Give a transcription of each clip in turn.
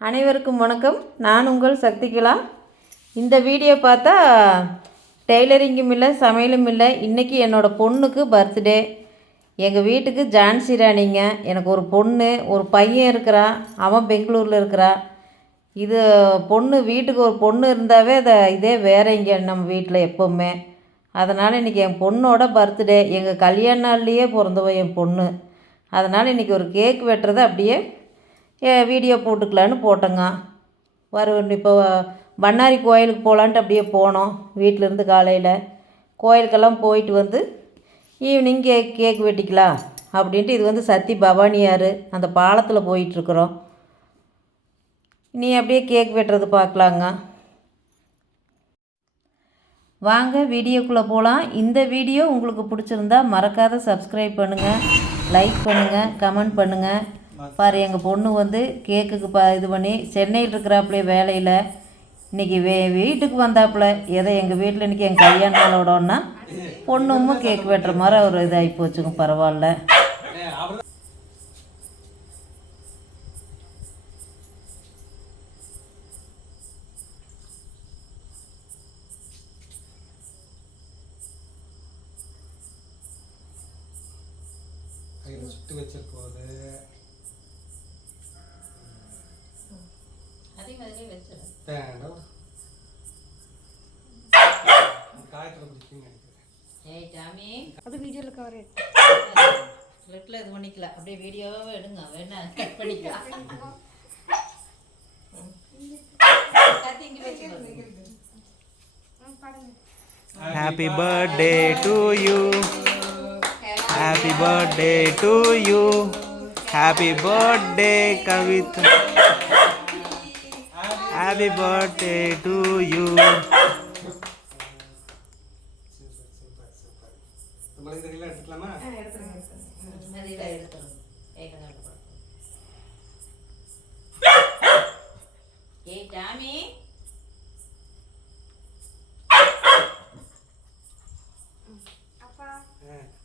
அனைவருக்கும் வணக்கம். நான் உங்கள் சக்திகலா. இந்த வீடியோ பார்த்தா டெய்லரிங்கும் இல்லை, சமையலும் இல்லை. இன்றைக்கி என்னோடய பொண்ணுக்கு பர்த்டே. எங்கள் வீட்டுக்கு ஜான்சி ராணிங்க. எனக்கு ஒரு பொண்ணு, ஒரு பையன் இருக்கிறான். அவன் பெங்களூரில் இருக்கிறான். இது பொண்ணு, வீட்டுக்கு ஒரு பொண்ணு இருந்தாவே இதே வேற இங்கே நம்ம வீட்டில் எப்போவுமே. அதனால் இன்றைக்கி என் பொண்ணோட பர்த்டே. எங்கள் கல்யாண நாள்லேயே பிறந்தவ என் பொண்ணு. அதனால் இன்றைக்கி ஒரு கேக் வெட்டுறதை அப்படியே வீடியோ போட்டுக்கலான்னு போட்டோங்க. இப்போ பண்ணாரி கோயிலுக்கு போகலான்ட்டு அப்படியே போனோம். வீட்டிலேருந்து காலையில் கோயிலுக்கெல்லாம் போயிட்டு வந்து ஈவினிங் கேக் வெட்டிக்கலாம் அப்படின்ட்டு. இது சத்தி பவானியார் அந்த பாலத்தில் போயிட்டுருக்குறோம். நீ அப்படியே கேக் வெட்டுறது பார்க்கலாங்க. வாங்க வீடியோக்குள்ளே போகலாம். இந்த வீடியோ உங்களுக்கு பிடிச்சிருந்தா மறக்காத சப்ஸ்கிரைப் பண்ணுங்கள், லைக் பண்ணுங்கள், கமெண்ட் பண்ணுங்கள். பாரு, எங்கள் பொண்ணு கேக்குக்கு இது பண்ணி சென்னையில் இருக்கிறாப்புலே வேலையில். இன்றைக்கி வீட்டுக்கு வந்தாப்புல. எங்கள் வீட்டில் இன்றைக்கி எங்கள் கல்யாண நாளோடனா பொண்ணும் கேக் வெட்டுற மாதிரி ஒரு இதாகி போச்சுங்க. பரவாயில்ல. சுட்டு வச்சிருப்போது அதே மாதிரி வச்சிடும். காயத்தில் பிடிக்குங்க. ஏய் டாமி, அது வீடியோவில் கவர் லெட்டில் இது பண்ணிக்கலாம். அப்படியே வீடியோவாக எடுங்க, வேணா கட் பண்ணிக்கலாம். Happy birthday to you. Happy birthday to you. Happy birthday Kavita. Happy birthday to you. நம்மளுக்கு தெரியல, எடுத்துக்கலாமா? ஏய் டாமி,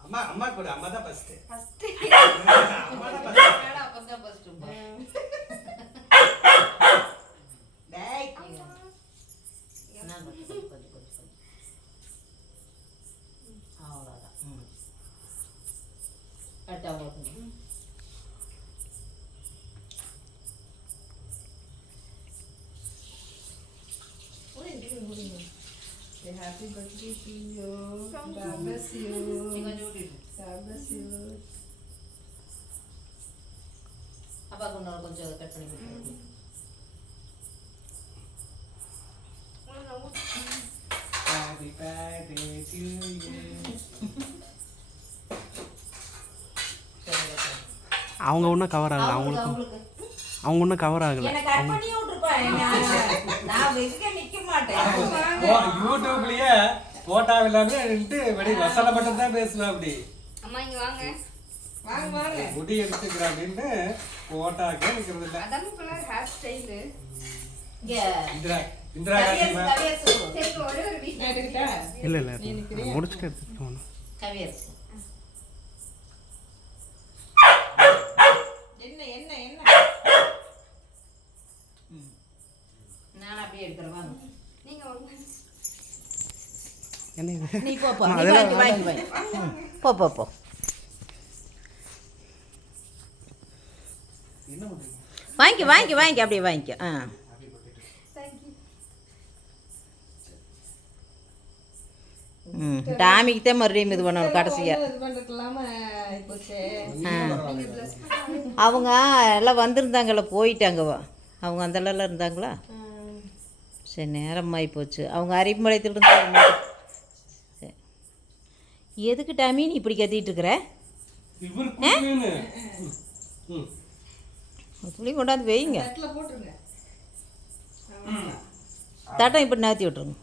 அம்மா அம்மா கூட அம்மா தான் ஃபர்ஸ்ட். அம்மா தான் மேடம் அப்பதான் ஃபர்ஸ்ட். டேய் நான் கொஞ்சம் அவ்வளோதான். கரெக்டாக உங்களுக்கு Happy birthday to you. God bless you. God bless you. அப்பா கொஞ்சம் கட் பண்ணி கொடுங்க. Happy birthday to you. அவங்க ஒன்றும் கவர் ஆகலை. அவங்க ஒன்றும் கவர் ஆகலை. யூடியூப்லயே போட்டா இல்லாம வெளியே வசல மட்டும் தான் பேசுவேன். அப்படி அம்மா இங்க வாங்க. வாங்க வாங்க. முடி எடுத்துக்கிற அப்படின்னு போட்டாக்கே நிக்கிறது இல்ல. அதான் இப்ப ஹேர் ஸ்டைல். இந்திரா காந்தி சரி, ஒரே ஒரு வீடியோ எடுக்கட்டா? இல்லை இல்லை, முடிச்சுட்டு எடுத்துட்டு போகணும். என்ன என்ன என்ன நான் அப்படியே எடுக்கிறேன். வாங்க நீங்க வாங்க. என்ன இது? நீ போ போ போ. வாங்கி அப்படியே வாங்கிக்க. டாமிக்கு தான் மறுபடியும் இது பண்ணணும் கடைசியாக. அவங்க எல்லாம் வந்திருந்தாங்கள, போயிட்டாங்க. அவங்க அந்தளவில் இருந்தாங்களா? சரி, நேரமாகி போச்சு. அவங்க அரிமலையத்திலிருந்து சரி. எதுக்கு டாமி நீ இப்படி கத்திட்டு இருக்கிற? துளி கொண்டாந்து வைங்க. தட்டம் இப்படி நகர்த்தி விட்ருங்க.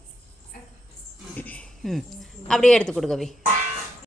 அப்படியே எடுத்து கொடுக்கவே.